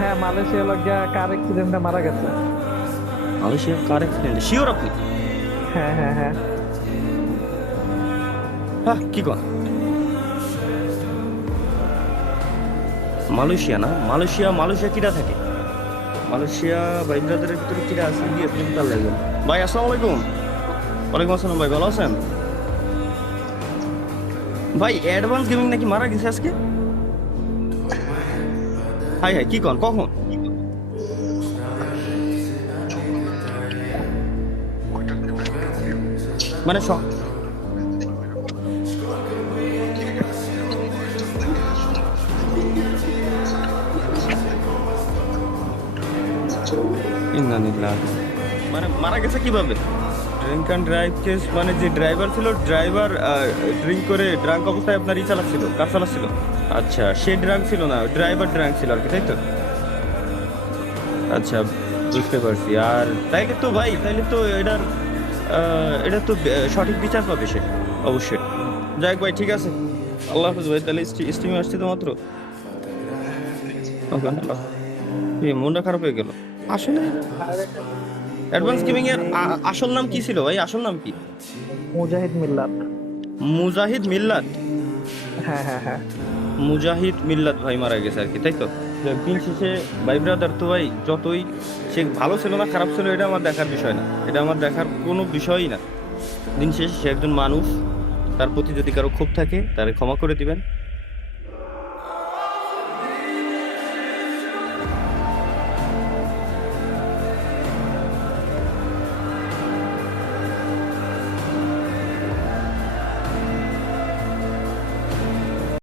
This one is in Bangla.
হ্যাঁ, মালয়েশিয়া লগিয়া কার অ্যাক্সিডেন্টে মারা গেছে। মালয়েশিয়া কার অ্যাক্সিডেন্টে শিওর আপনি? হ্যাঁ হ্যাঁ হ্যাঁ। হ্যাঁ কি কন? মালয়েশিয়া না, মালয়েশিয়া মালয়েশিয়া কিরা থাকে? মালয়েশিয়া ভাই ব্রাদারের ভিতরে কিরা আছে গিয়ে প্রেম কার লাগবে? ভাই আসসালামু আলাইকুম। ওয়ালাইকুম আসসালাম ভাই, ভালো আছেন? ভাই অ্যাডভান্স গেমিং নাকি মারা গেছে আজকে? হাই হাই কি কন, কখন? মানে ইন্নালিল্লাহ। মানে মারা গেছে কিভাবে? ড্রিঙ্ক অ্যান্ড ড্রাইভ কেস, মানে যে ড্রাইভার ছিল, ড্রাইভার ড্রিঙ্ক করে ড্রাঙ্ক অবস্থায় আপনার চালাচ্ছিল, কার চালাচ্ছিল? আচ্ছা সে ড্রাঙ্ক ছিল না, ড্রাইভার ড্রাঙ্ক ছিল আর কি, তাই তো? আচ্ছা বুঝতে পারছি। আর তাইলে তো ভাই, তাইলে তো এটা তো সঠিক বিচার পাবে সে, অবশ্যই। যাই হোক ভাই, ঠিক আছে, আল্লাহ হাফিজ ভাই। তাহলে স্টিমে আসছে তো মাত্র। ওকে, আল্লাহ। এই মনটা খারাপ হয়ে গেল আসলে। অ্যাডভান্স গেমিং এর আসল নাম কি ছিল ভাই? আসল নাম কি? মুজাহিদ মিল্লাত। মুজাহিদ মিল্লাত। হ্যাঁ হ্যাঁ হ্যাঁ। মুজাহিদ মিল্লাত ভাই মারা গেছে আর কি, তাই তো? দিন শেষে ভাই ব্রাদার তো ভাই, যতই সে ভালো ছিল না খারাপ ছিল, এটা আমার দেখার বিষয় না, এটা আমার দেখার কোনো বিষয়ই না। দিন শেষে সে একজন মানুষ। তার প্রতি যদি কারো ক্ষোভ থাকে তারে ক্ষমা করে দিবেন।